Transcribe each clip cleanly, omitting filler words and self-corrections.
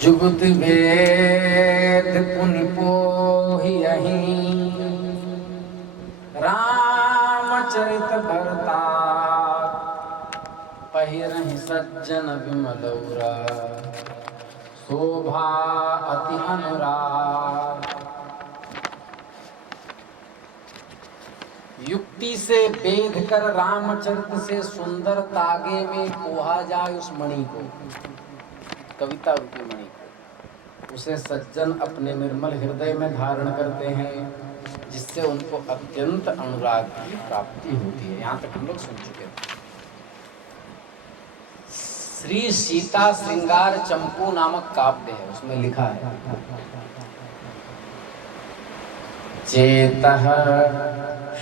जुगत वेद पुनि पोहियहि रामचरित भरता पहिरहि सज्जन विमलौरा शोभा अति अनुराग। युक्ति से वेद कर रामचरित से सुंदर तागे में पोहा जाए उस मणि को, कविता रूपी मणि को, उसे सज्जन अपने निर्मल हृदय में धारण करते हैं, जिससे उनको अत्यंत अनुराग की प्राप्ति होती है। यहाँ तक हम लोग सुन चुके हैं। श्री सीता श्रृंगार चंपू नामक काव्य है, उसमें लिखा है चेतः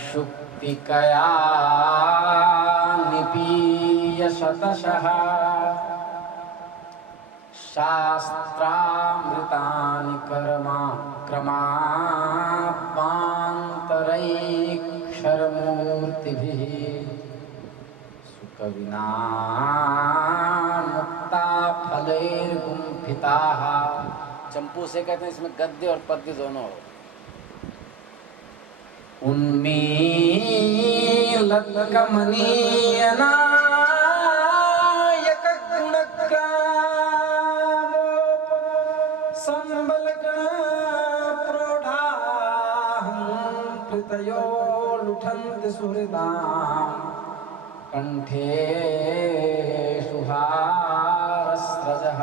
शुक्तिकया निपीय शतशः शास्त्रामृतानि क्रमापान्तरैक्षरमूर्तिभिः सुकविना मुक्ता फलैर्गुम्फिताः। चंपू से कहते हैं इसमें गद्य और पद्य दोनों हो। उन्मीलकमनीयना कंठे सुहारस्रजः।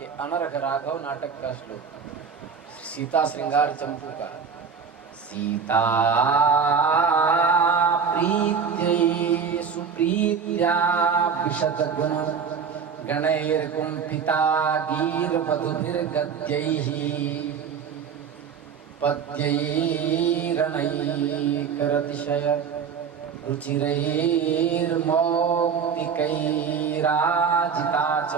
ये अनर्घ राघव नाटक का श्लोक, सीता श्रृंगार चंपू का। सीता प्रीत्यै सुप्रीत्या विशद गुण गणैर्कुंफिता गीर्वधुभिर्गद्यैः पद्यैरणैकरतिशय रुचिरैर्मौक्तिकैराजिता च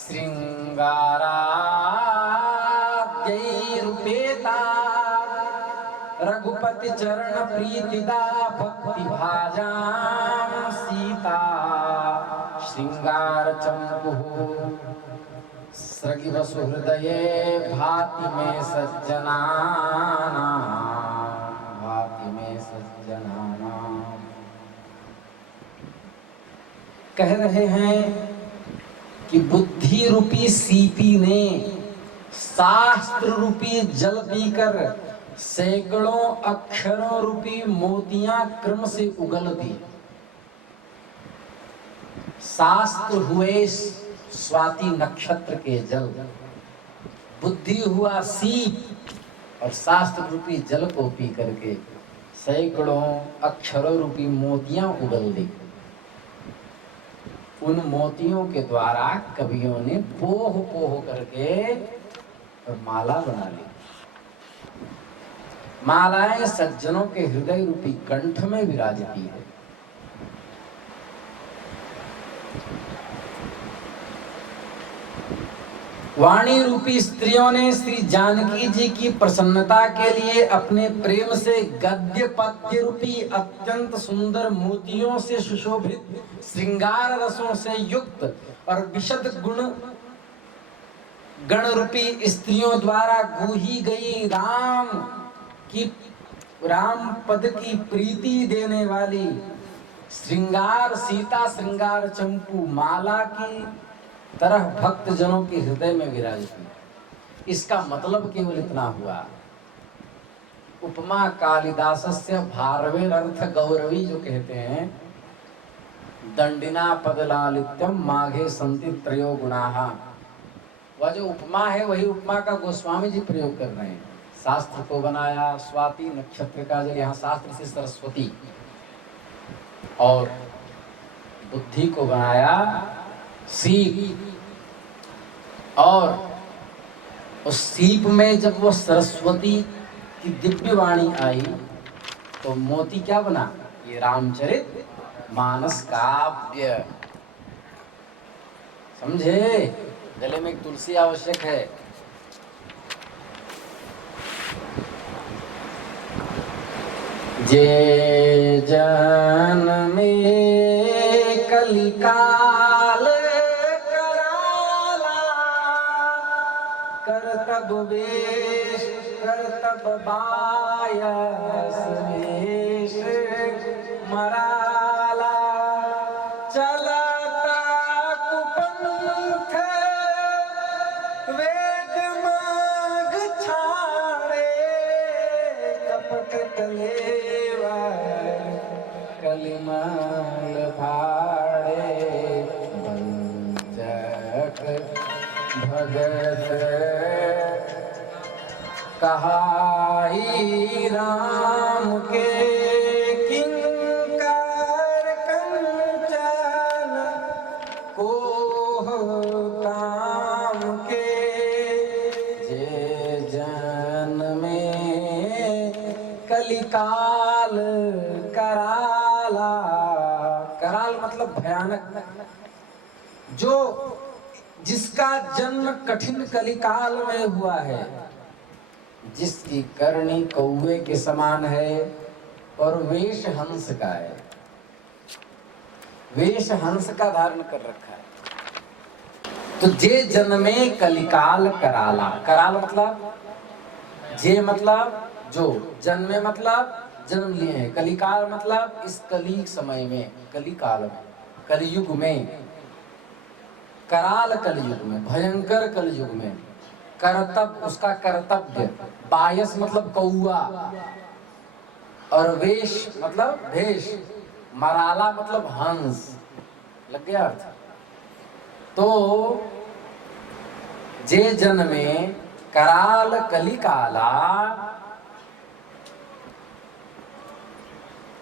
श्रृंगाराद्यैरुपेता रघुपति चरण प्रीतिदा भक्ति भाजाम सीता श्रृंगार चंपुः सृगिवसु हृदये भाति में सज्जनाना भाति में सज्जनाना। कह रहे हैं कि बुद्धि रूपी सीपी ने शास्त्र रूपी जल पीकर सैकड़ों अक्षरों रूपी मोतियां क्रम से उगल दी। शास्त्र हुए स्वाति नक्षत्र के जल, बुद्धि हुआ सीप और शास्त्र रूपी जल को पी करके सैकड़ों अक्षरों रूपी मोतियां उगल दी। उन मोतियों के द्वारा कवियों ने पोह पोह करके और माला बना ली। मालाएं सज्जनों के हृदय रूपी कंठ में विराजती है। वाणी रूपी स्त्रियों ने श्री जानकी जी की प्रसन्नता के लिए अपने प्रेम से गद्य पद्य रूपी अत्यंत सुंदर मोतियों से सुशोभित श्रृंगार रसों से युक्त और विशद गुण गण रूपी स्त्रियों द्वारा गूही गई राम पद की प्रीति देने वाली श्रृंगार सीता श्रृंगार चंपू माला की तरह भक्त जनों के हृदय में विराजती। इसका मतलब केवल इतना हुआ, उपमा कालिदासस्य भारवेरर्थ गौरवी जो कहते हैं, दंडिना पदलालित्यम माघे संति त्रयो गुणाः। वह जो उपमा है वही उपमा का गोस्वामी जी प्रयोग कर रहे हैं। शास्त्र को बनाया स्वाति नक्षत्र का जल, यहाँ शास्त्र से सरस्वती, और बुद्धि को बनाया सीप, और उस सीप में जब वो सरस्वती की दिव्य वाणी आई तो मोती क्या बना? ये रामचरित मानस काव्य। समझे? गले में एक तुलसी आवश्यक है। जे जन में कलिकाल कराए करतब वेश करतब बायस वेश मराला चलता कुपंथ वेद माग छाड़े कपट कलेवर कलिमल भाड़े वंचक भगत कहाई राम के किंकर कंचन को काम के जे जन में कलिकाल कराला। कराल मतलब भयानक, जो जिसका जन्म कठिन कलिकाल में हुआ है, जिसकी करनी कौवे के समान है और वेश हंस का है, वेश हंस का धारण कर रखा है। तो जे जन्मे कलिकाल कराला, कराल मतलब जे मतलब जो, जन्मे मतलब जन्म लिए हैं, कलिकाल मतलब इस कली समय में, कलिकाल में, कलयुग में, कराल कलयुग में, भयंकर कलयुग में। कर्तव्य उसका कर्तव्य, बायस मतलब कौआ, और वेश मतलब भेष, मराला मतलब हंस। लग गया अर्थ। तो जे जन्मे कराल कलिकाला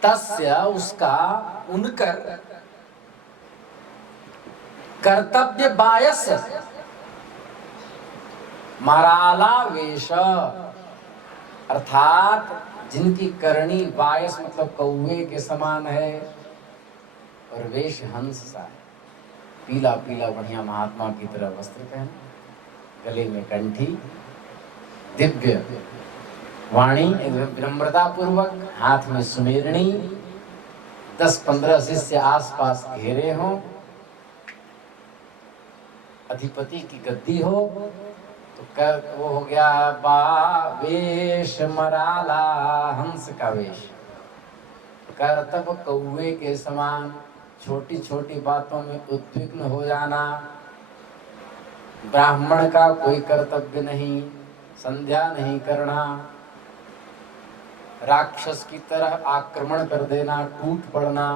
तस्य उसका उनकर कर्तव्य बायस मराला वेश, अर्थात जिनकी करनी बायस मतलब कौवे के समान है और वेश हंस सा है। पीला पीला बढ़िया महात्मा की तरह वस्त्र पहने, गले में कंठी, दिव्य वाणी विनम्रता पूर्वक, हाथ में सुमेरणी, 10-15 शिष्य आसपास घेरे हों, अधिपति की गद्दी हो, तो वो हो गया वेश मराला, हंस का वेश। कर्तव्य कौवे के समान, छोटी छोटी बातों में उद्विग्न हो जाना। ब्राह्मण का कोई कर्तव्य नहीं, संध्या नहीं करना, राक्षस की तरह आक्रमण कर देना, टूट पड़ना।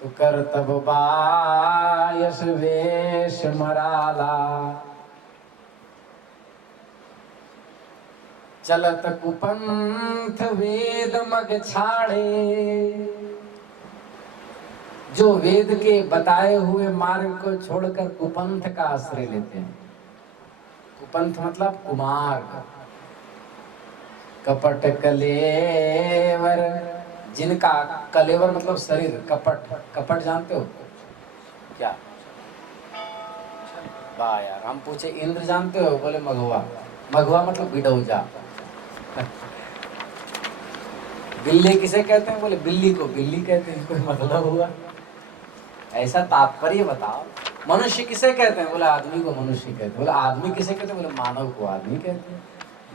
तो कर्तव्य बायस वेश मराला चलत कुपंथ वेद मग छाड़े, जो वेद के बताए हुए मार्ग को छोड़कर कुपंथ का आश्रय लेते हैं। कुपंथ मतलब कुमार्ग। कपट कलेवर, जिनका कलेवर मतलब शरीर, कपट, कपट जानते हो क्या? वाह यार, हम पूछे इंद्र जानते हो? बोले मघवा। मघवा मतलब बिडौजा। बिल्ली किसे कहते हैं? बोले बिल्ली को बिल्ली कहते हैं। कोई मतलब हुआ? ऐसा तात्पर्य बताओ। मनुष्य किसे कहते हैं? बोले आदमी को मनुष्य कहते हैं। बोले आदमी किसे कहते हैं? बोले मानव को आदमी कहते हैं।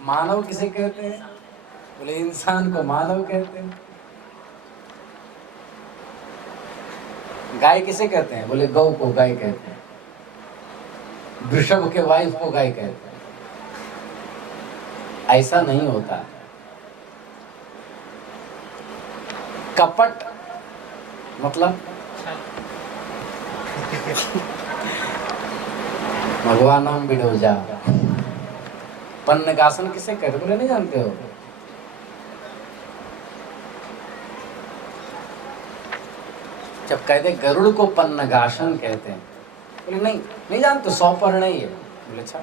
मानव किसे कहते हैं? बोले इंसान को मानव कहते हैं। गाय किसे कहते हैं? बोले गौ को गाय कहते हैं। वृषभ के वाइफ को गाय कहते हैं। ऐसा नहीं होता। कपट मतलब भगवान नाम बिडोजा। पन्नगासन किसे कहते? बोले नहीं जानते हो? जब कहते गरुड़ को पन्नगासन कहते हैं, बोले नहीं जानते, सौपर्ण है। बोले अच्छा,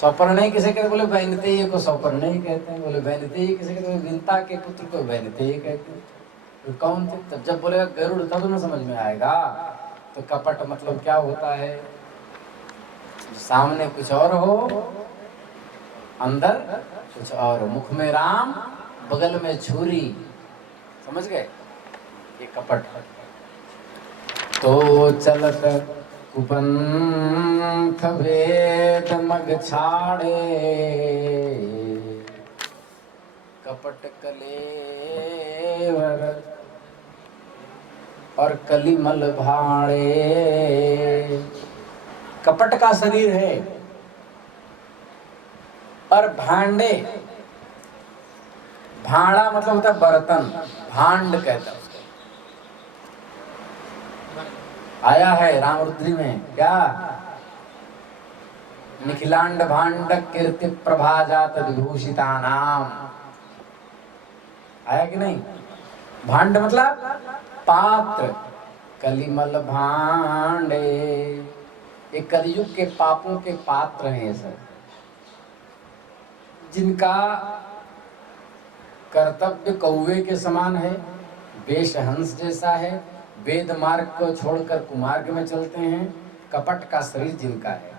सौपर्ण किसे कहते? बोले वैनतेय को सौपर्ण कहते हैं। बोले वैनतेय किसे कहते? विंता के पुत्र को वैनतेय कहते हैं। तो कौन थे? तब जब बोलेगा गरुड़ तब ना समझ में आएगा। तो कपट मतलब क्या होता है? सामने कुछ और हो, अंदर कुछ और हो। मुख में राम, बगल में छुरी। समझ गए? ये कपट। तो चलत कुपंथ वेद मग छाड़े कपट कलेवर और कलिमल भाड़े। कपट का शरीर है और भांडे, भाड़ा मतलब होता है बर्तन, भांड कहता है उसको। आया है रामरुद्री में क्या, निखिलांड भांड कीर्ति प्रभा जात विभूषिता नाम, आया कि नहीं। भांड मतलब पात्र, कलिमल भांडे, ये कलयुग के पापों के पात्र हैं ये सब, जिनका कर्तव्य कौवे के समान है, वेश हंस जैसा है, वेद मार्ग को छोड़कर कुमार्ग में चलते हैं। कपट का शरीर जिनका है,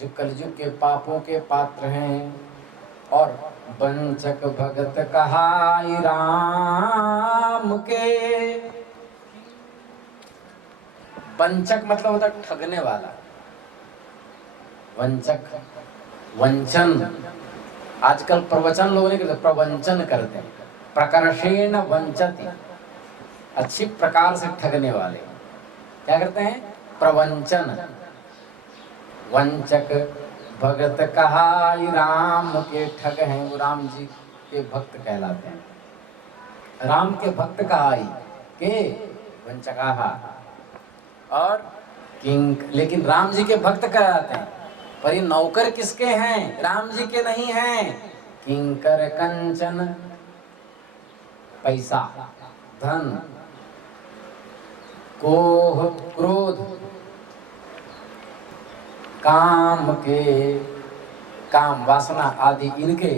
जो कलयुग के पापों के पात्र हैं। और वंचक भगत कहाई राम के, वंचक मतलब होता है ठगने वाला, वंचक, वंचन। आजकल प्रवचन लोग नहीं करते, प्रवंचन करते हैं। प्रकर्षेण वंचति, अच्छी प्रकार से ठगने वाले क्या करते हैं, प्रवंचन। वंचक भगत कहाई राम के, ठग हैं वो राम जी के भक्त कहलाते हैं। राम के भक्त कहाई के वंचकाहा, और किंग, लेकिन राम जी के भक्त कहलाते हैं। पर ये नौकर किसके हैं, राम जी के नहीं हैं। किंकर कंचन, पैसा धन, कोह क्रोध, काम के, काम वासना आदि इनके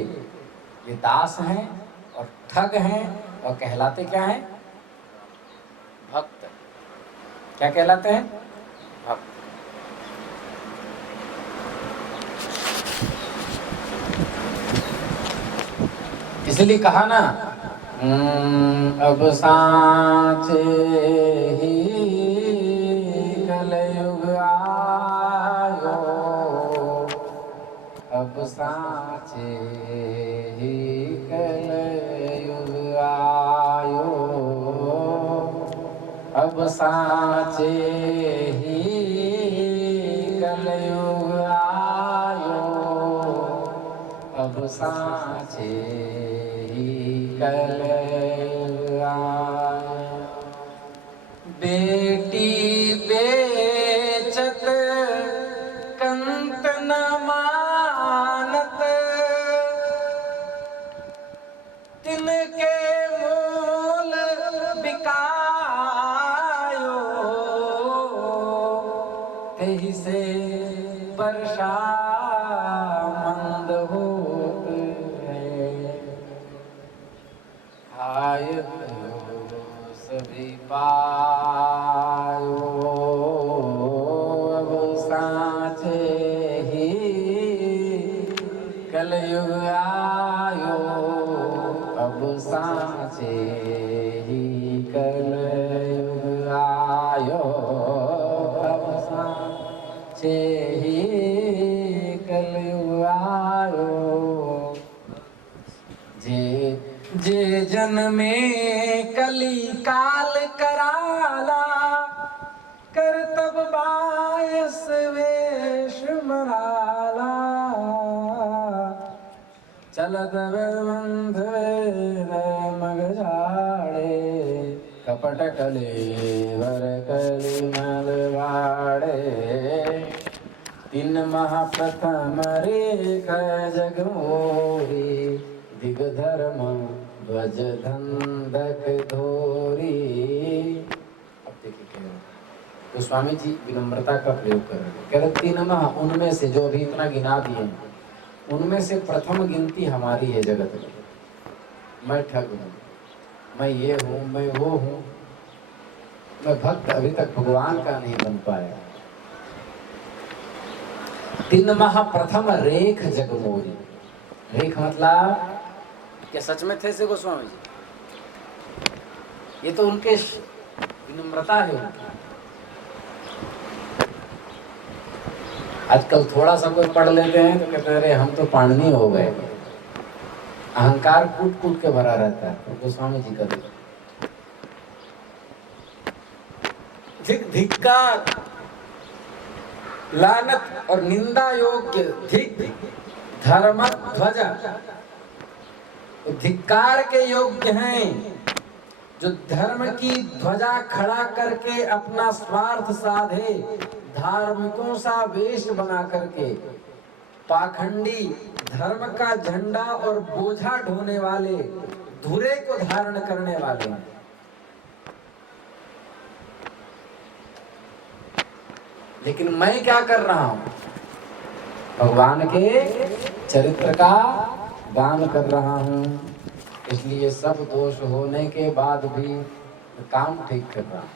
ये दास हैं और ठग हैं। और कहलाते क्या हैं, भक्त। क्या कहलाते हैं, भक्त। इसलिए कहा ना, अब साँचे ही कलयुग आयो, अब साँचे ही कलयुग आयो, अब साँचे ही कलयुग आयो, अब साँचे ही कलयुग आयो। बेटी बेचत कंत न मानत, तिनके मूल बिकायो, तेहि से वर्षा मंद होत है, खाय सभी पायो, अब साँचे ही कलयुग आयो, अब साँचे ही कलयुग आयो, अब साँचे ही कलयुग आयो। जे जे जन्मे कली काल कराला, कर तब बायस वेश मराला, चलत बंध मग झाड़े, कपट कलेवर कलिमल भाड़े, तीन महाप्रथम रेख जग मोरी, दिग धर्म ध्वज धंधक धोरी। अब देखिए तो स्वामी जी विनम्रता का प्रयोग कर रहे हैं, कह रहे तीन माह उनमें से, जो अभी इतना गिना दिए उनमें से प्रथम गिनती हमारी है जगत में। मैं ठग हूँ, मैं ये हूँ, मैं वो हूँ, मैं भक्त अभी तक भगवान का नहीं बन पाया। तीन माह प्रथम रेख जगमोरी, रेख मतलब क्या सच में थे से गोस्वामी जी? ये तो उनके विनम्रता है उनकी। आजकल थोड़ा सा कोई पढ़ लेते हैं तो कहते हैं अरे हम तो पाणिनि हो गए। अहंकार कूट कूट के भरा रहता है। तो गोस्वामी जी का धिक्कार, लानत और निंदा योग्य धिक धर्म ध्वज, धिक्कार के योग्य हैं जो धर्म की ध्वजा खड़ा करके अपना स्वार्थ साधे, धार्मिकों सा वेश बना करके, पाखंडी, धर्म का झंडा और बोझा ढोने वाले, धुरे को धारण करने वाले। लेकिन मैं क्या कर रहा हूं? भगवान के चरित्र का गान कर रहा हूं। इसलिए सब दोष होने के बाद भी काम ठीक कर रहा हूं।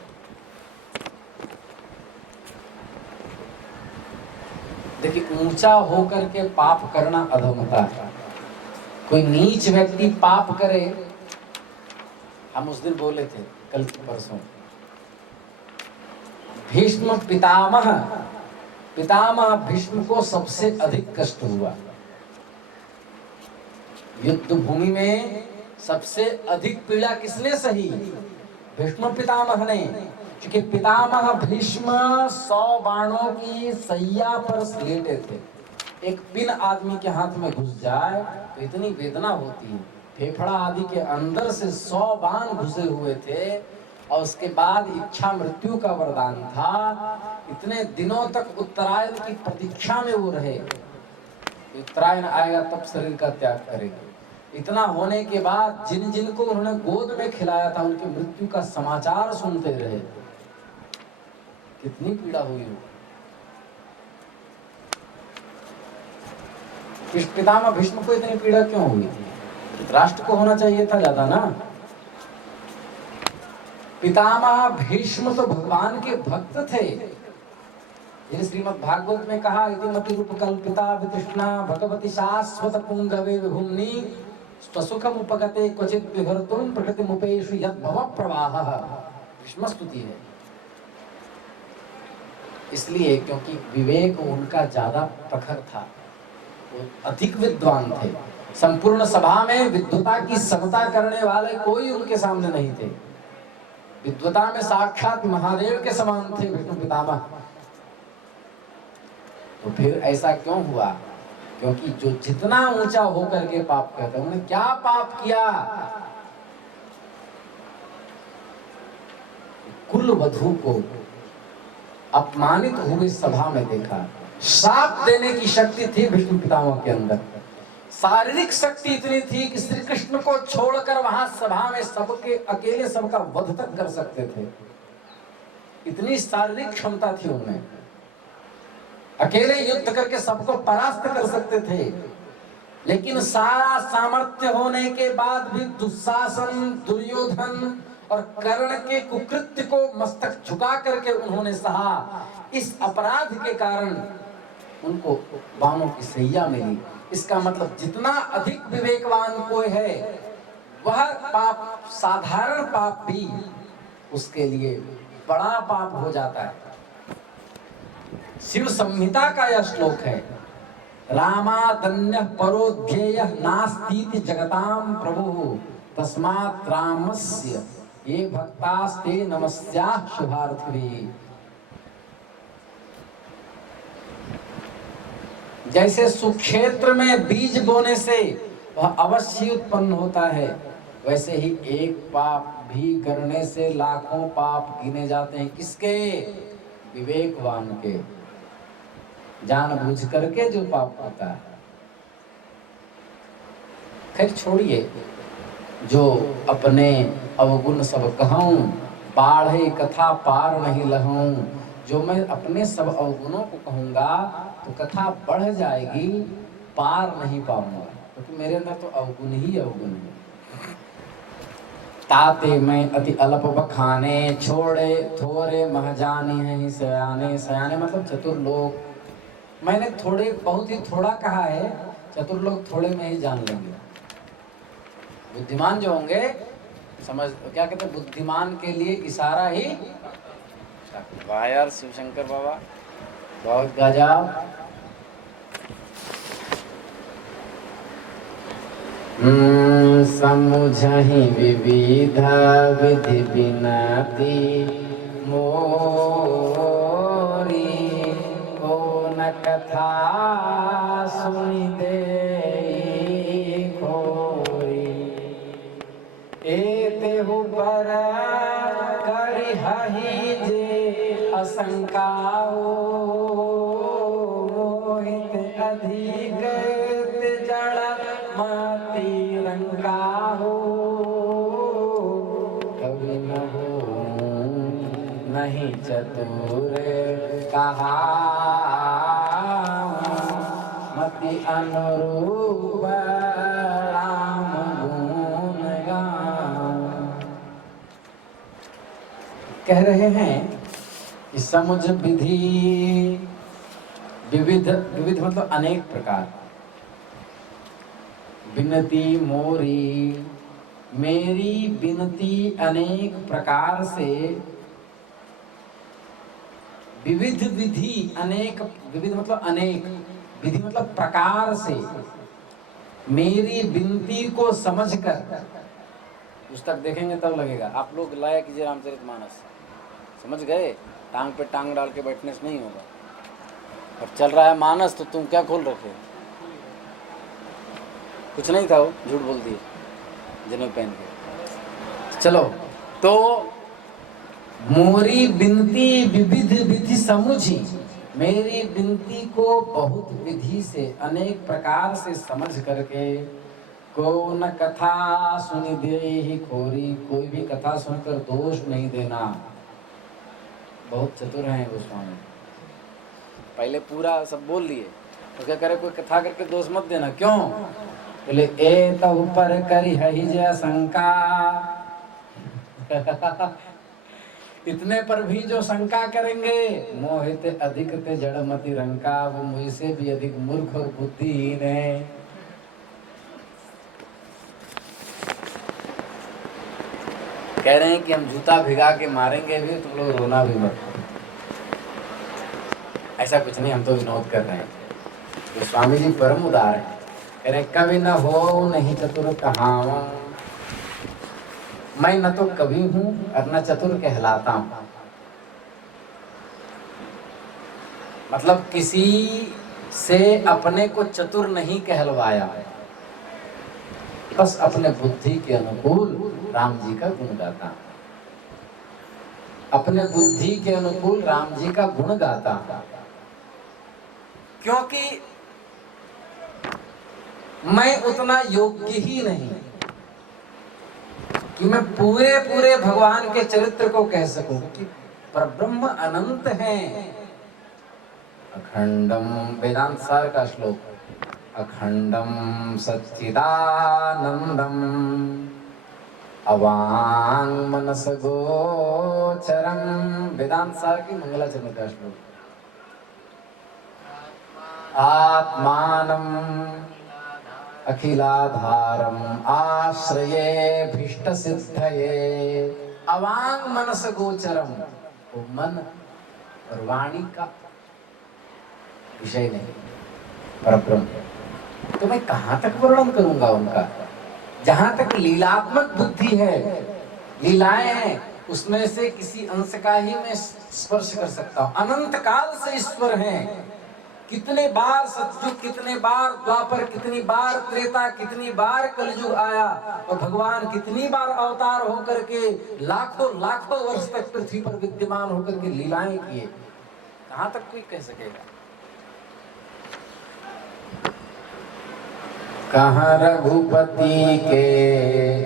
देखिए, ऊंचा होकर के पाप करना अधमता है। कोई नीच व्यक्ति पाप करे, हम उस दिन बोले थे, कल परसों, भीष्म पितामह भीष्म को सबसे अधिक कष्ट हुआ। युद्ध भूमि में सबसे अधिक पीड़ा किसने सही? भीष्म पितामह ने। क्योंकि पितामह भीष्म 100 बाणों की सैया पर लेटे थे। एक पिन आदमी के हाथ में घुस जाए तो इतनी वेदना होती है। फेफड़ा आदि के अंदर से 100 बाण घुसे हुए थे और उसके बाद इच्छा मृत्यु का वरदान था। इतने दिनों तक उत्तरायण की प्रतीक्षा में वो रहे। उत्तरायण आएगा तब शरीर का त्याग करेगा। इतना होने के बाद जिन जिनको उन्होंने गोद में खिलाया था उनकी मृत्यु का समाचार सुनते रहे। कितनी पीड़ा हुई हो। इस पितामह भीष्म को इतनी पीड़ा क्यों हुई थी? राष्ट्र को होना चाहिए था ज्यादा ना। पितामह भीष्म तो भगवान के भक्त थे। ये श्रीमद् भागवत में कहा, इतिमति रूप कल्पिता वितृष्णा भगवती शाश्वत पुंगवे विभुम्नि स्वसुखम उपगते क्वचित विभर्तुम प्रकृतिमुपेषु यद् भव प्रवाह। भीष्म स्तुति है। इसलिए क्योंकि विवेक उनका ज्यादा प्रखर था, वो अधिक विद्वान थे। संपूर्ण सभा में विद्वता की समता करने वाले कोई उनके सामने नहीं थे। विद्वता में साक्षात महादेव के समान थे भीष्म पितामह। तो फिर ऐसा क्यों हुआ? क्योंकि जो जितना ऊंचा होकर के पाप करते हैं, उन्होंने क्या पाप किया? कुल वधू को अपमानित हुए सभा में देखा। श्राप देने की शक्ति थी भीष्म पितामह के अंदर। शारीरिक शक्ति इतनी थी कि श्री कृष्ण को छोड़कर वहां सभा में सबके अकेले सबका वध तक कर सकते थे। इतनी शारीरिक क्षमता थी उनमें। अकेले युद्ध करके सबको परास्त कर सकते थे। लेकिन सारा सामर्थ्य होने के बाद भी दुशासन, दुर्योधन और कर्ण के कुकृत्य को मस्तक झुका करके उन्होंने सहा। इस अपराध के कारण उनको बाणों की सैया मिली। इसका मतलब जितना अधिक विवेकवान कोई है, वह पाप, साधारण पाप भी उसके लिए बड़ा पाप हो जाता है। शिव संहिता का यह श्लोक है, रामादन्यः परो ध्येयः नास्तीति जगतां प्रभुः तस्मात् रामस्य ये भक्तास्ते नमस्याः शुभार्थिभिः। जैसे सुक्षेत्र में बीज बोने से वह अवश्य उत्पन्न होता है, वैसे ही एक पाप भी करने से लाखों पाप गिने जाते हैं। किसके? विवेकवान के। जानबूझ करके जो पाप होता है। खैर छोड़िए, जो अपने अवगुण सब कहूं, बाढ़े कथा पार नहीं लहूं। जो मैं अपने सब अवगुणों को कहूंगा तो कथा बढ़ जाएगी, पार नहीं पाऊंगा, क्योंकि मेरे अंदर तो अवगुण ही अवगुण है। ताते मैं अति अल्प बखाने, छोड़े थोड़े मह जानी है सयाने। सयाने मतलब चतुर लोग। मैंने थोड़े, बहुत ही थोड़ा कहा है, चतुर लोग थोड़े में ही जान लेंगे। बुद्धिमान जो होंगे, समझ क्या कहते हैं, बुद्धिमान के लिए इशारा ही। वाह यार शिवशंकर बाबा, बहुत गजब। समुझहि विविध विधि बिनती मोरी, को न कथा सुनि देई खोरी। एतेहु पर करिहहि जे आशंकाओ, मोहित अधिक जड़ मति रंगाहो। कवि न हो नहीं चतुर कहाऊं, मति अनुरूप राम गुण गाऊं। कह रहे हैं कि समुझ विधि, विविध विविध मतलब अनेक प्रकार, विनती मोरी, मेरी विनती अनेक प्रकार से, विविध विधि, अनेक विविध मतलब अनेक, विधि मतलब प्रकार से मेरी विनती को समझकर, पुस्तक देखेंगे तब लगेगा। आप लोग लाया कीजिए रामचरितमानस, समझ गए? टांग पे टांग डाल के बैठने से नहीं होगा। और चल रहा है मानस तो तुम क्या खोल रखे? कुछ नहीं था, वो झूठ बोल दिए जनेऊ पहन के। चलो, तो मोरी बिनती विविध विधि समुझी, मेरी बिनती को बहुत विधि से अनेक प्रकार से समझ करके, को न कथा सुनि देहि खोरी, कोई भी कथा सुनकर दोष नहीं देना। बहुत चतुर हैं गोस्वामी। पहले पूरा सब बोल लिए तो क्या करे, कोई कथा करके दोष मत देना। क्यों? बोले ए तहु पर करिहहि जे शंका। इतने पर भी जो शंका करेंगे, मोहित अधिक ते जड़मति रंका, वो मुझसे भी अधिक मूर्ख और बुद्धिहीन है। कह रहे हैं कि हम जूता भिगा के मारेंगे भी, तुम लोग रोना भी मत। ऐसा कुछ नहीं, हम तो विनोद कर रहे हैं। तो स्वामी जी परम उदार है। कह रहे कवि न हो नहीं चतुर कहाऊं, मैं न तो कवि हूं और न चतुर कहलाता हूं। मतलब किसी से अपने को चतुर नहीं कहलवाया, बस अपने बुद्धि के अनुकूल राम जी का गुण गाता, अपने बुद्धि के अनुकूल राम जी का गुण गाता। क्योंकि मैं उतना योग्य ही नहीं कि मैं पूरे पूरे भगवान के चरित्र को कह सकूं कि परब्रह्म अनंत है। अखंडम, वेदांत सार का श्लोक, अखंडम सच्चिदानंदम अवांग मनस गोचरम, वेदांत सार की मंगलाचरण का श्लोक। आत्मानम अखिलाधारम आश्रये भीष्ट सिद्धये, अवांग मनस गोचरम, वो मन और वाणी का विषय नहीं, परब्रह्म। तो मैं कहां तक वर्णन करूंगा उनका? जहां तक लीलात्मक बुद्धि है, लीलाएं हैं, उसमें से किसी अंश का ही मैं स्पर्श कर सकता हूं। अनंत काल से ईश्वर हैं। कितने बार सतयुग, कितने बार द्वापर, कितनी बार त्रेता, कितनी बार कलयुग आया, और भगवान कितनी बार अवतार होकर के लाखों लाखों वर्ष तक पृथ्वी पर विद्यमान होकर के लीलाएं किए। कहां तक कोई कह सकेगा? कहाँ रघुपति के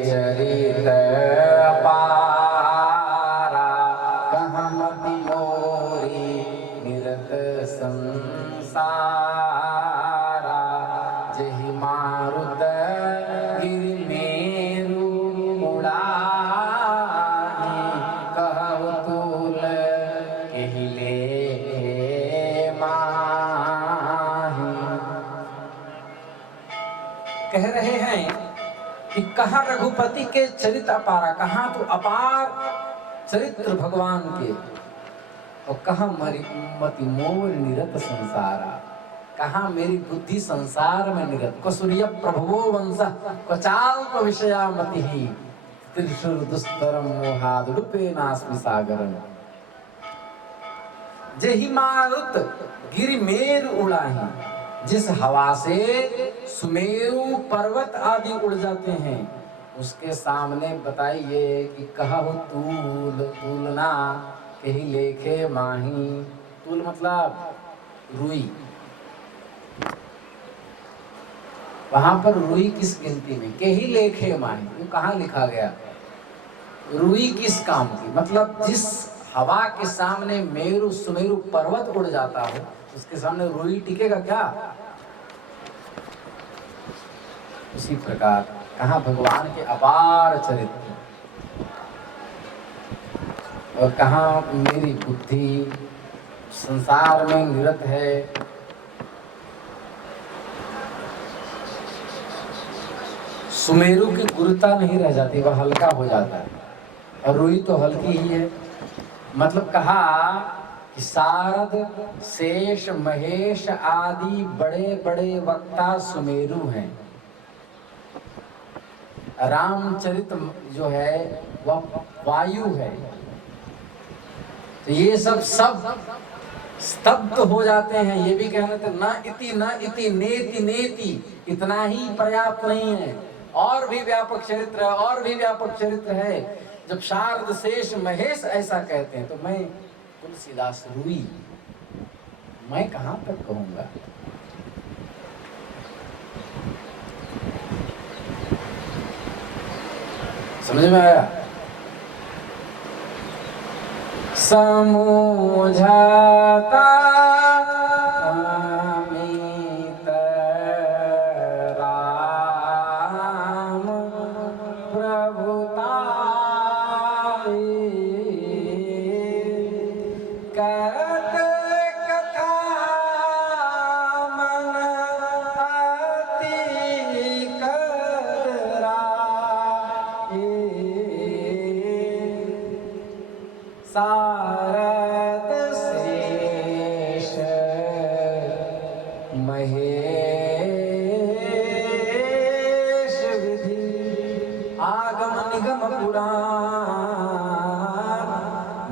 चरित अपारा, कहाँ मति मोरी निरत संसारा, जहि मारुत गिरि मेरु मुड़ाहि, कहु तुल एहि लेखे माहि। कह रहे हैं कि कहाँ रघुपति के चरित्र अपारा, कहाँ तो अपार चरित्र भगवान के, और कहाँ मति मोर निरत संसारा, कहाँ मेरी बुद्धि संसार में निरत। कसुरिय प्रभवो वंश क्वचाल्प विषया मति ही त्रिशूर दुस्तरम मोहादुपे नास्मि सागरन। जेहि मारुत गिरि मेरु उड़ाही, जिस हवा से सुमेरु पर्वत आदि उड़ जाते हैं, उसके सामने बताइए कि कहु तूल तूलना कही लेखे माही। तूल मतलब रुई, वहां पर रुई किस गिनती में, कही लेखे माही, वो कहाँ लिखा गया? रुई किस काम की? मतलब जिस हवा के सामने मेरु सुमेरु पर्वत उड़ जाता हो, उसके सामने रुई टिकेगा क्या? उसी प्रकार कहाँ भगवान के अपार चरित्र, और कहाँ मेरी बुद्धि संसार में निरत है। सुमेरु की गुरुता नहीं रह जाती, वह हल्का हो जाता है, और रुई तो हल्की ही है। मतलब कहा कि सारद शेष महेश आदि बड़े बड़े वक्ता सुमेरु हैं। रामचरित जो है वह वायु है। तो ये सब स्तब्ध हो जाते हैं। ये भी कहने थे न इति नेति नेति, इतना ही पर्याप्त नहीं है, और भी व्यापक चरित्र है, और भी व्यापक चरित्र है। जब शारद शेष महेश ऐसा कहते हैं, तो मैं तुलसीदास रुई, मैं कहां तक कहूंगा? समझ में आया? समझाता अमित राम प्रभुता करत कथा मन अति करा सारद शेष महेश विधि आगम निगम पुराण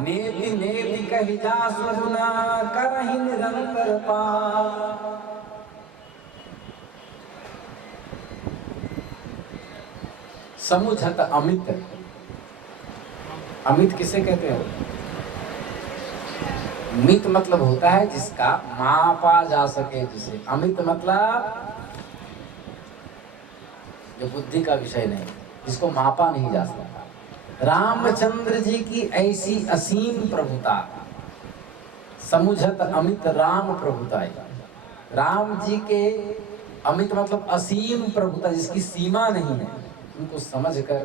नेति नेति कहि जासु गुना करहि निरंतर पार। समुझत अमित, अमित किसे कहते हैं? मित मतलब होता है जिसका मापा जा सके, जिसे। अमित मतलब जो बुद्धि का विषय नहीं, जिसको मापा नहीं जा सकता। रामचंद्र जी की ऐसी असीम प्रभुता, समुझत अमित राम प्रभुता। राम जी के अमित मतलब असीम प्रभुता, जिसकी सीमा नहीं है। उनको समझ कर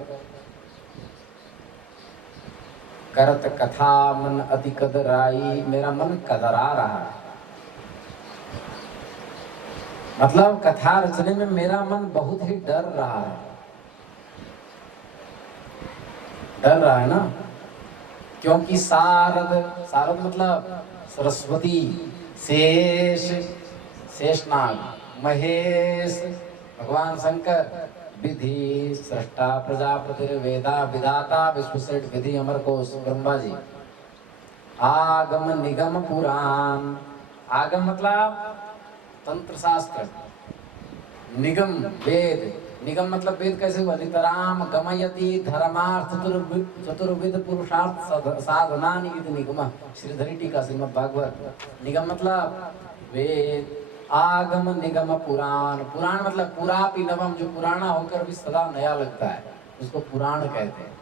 करत कथा मन अति कदराई, मेरा मन कदरा रहा है। मतलब कथा रचने में मेरा मन बहुत ही डर रहा है। डर रहा है ना, क्योंकि सारद, सारद मतलब सरस्वती, शेष शेषनाग, महेश भगवान शंकर, विधि सृष्टा प्रजापति वेदा विधाता विश्वसेठ विधि अमर कोश ब्रह्मा जी, आगम निगम पुराण। आगम मतलब तंत्र शास्त्र, निगम वेद, निगम मतलब वेद कैसे हुआ? नितराम गमयति धर्मार्थ चतुर्विध पुरुषार्थ साधनानि इति निगम। श्रीधरी टीका श्रीमद् भागवत। निगम मतलब वेद, आगम निगम पुराण। पुराण मतलब पुरापि नवम, जो पुराना होकर भी सदा नया लगता है, उसको पुराण कहते हैं।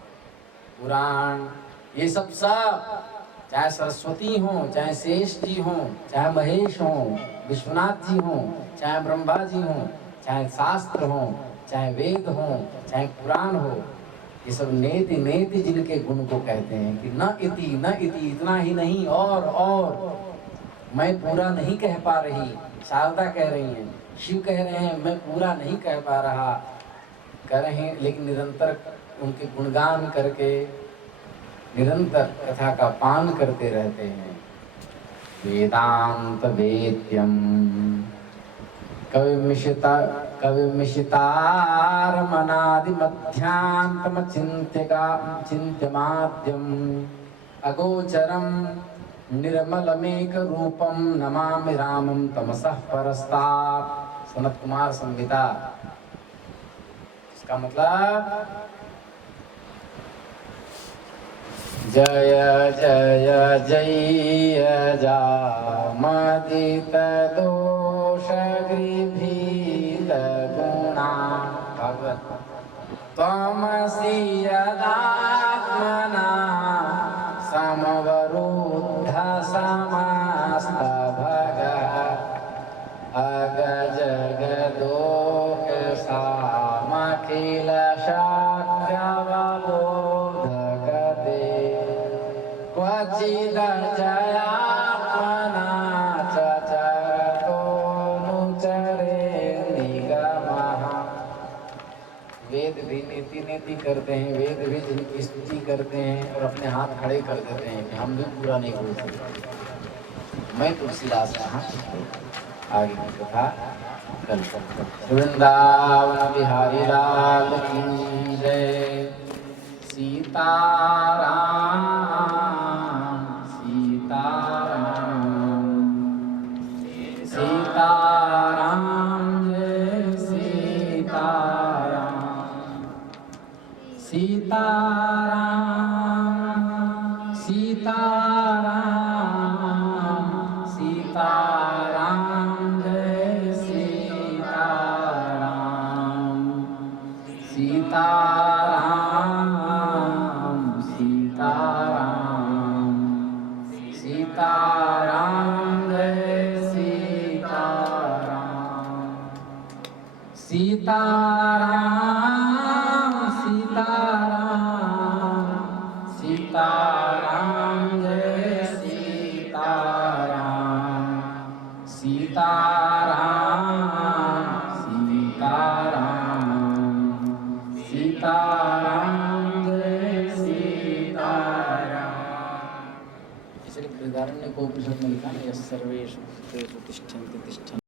पुराण ये सब चाहे सरस्वती हो, चाहे शेष जी हो, चाहे महेश हो, विश्वनाथ जी हो, चाहे ब्रह्मा जी हो, चाहे शास्त्र हो, चाहे वेद हो, चाहे पुराण हो, ये सब नेति नेति जिनके गुण को कहते हैं कि न इति, इतना ही नहीं, और मैं पूरा नहीं कह पा रही। शारदा कह रही हैं, शिव कह रहे हैं मैं पूरा नहीं कह पा रहा, कह रहे हैं, लेकिन निरंतर उनके गुणगान करके निरंतर कथा का पान करते रहते हैं। वेदांत वेद्यम् कविमिषितारमनादिमध्यान्तमचिन्त्यमाद्यम् अगोचरं निर्मलमेकरूपं नमामि रामं तमसः परस्तात्। सनत कुमार संहिता। इसका मतलब जय जय जय जामदित दोष गृभीत गुणा भगवत त्वमसि यदात्मना समवरुद्ध समस्त भग अग जगदोक सामखिल शाक्यवबोधक दे क्वचिद जयात्मना चरतोऽनुचरे निगमः। वेद भी नीति नीति करते हैं, वेद भी जिनकी स्तुति करते हैं और अपने हाथ खड़े कर देते हैं कि हम भी पूरा नहीं बोल सकते। मैं तुलसीदास कहाँ आगे की कथा कल वृंदावन बिहारी लाल की जय। सीताराम सीताराम सीताराम जय सीताराम सीताराम सीताराम सीताराम जय सीताराम सीताराम सीताराम सीताराम जय सीताराम सीताराम सीताराम सीताराम जय सीताराम सीताराम सीताराम सीताराम जय सीताराम। इसलिए बृहदारण्यकोपनिषद में लिखा है सर्वेषु भूतेषु तिष्ठन्ति तिष्ठन्ति।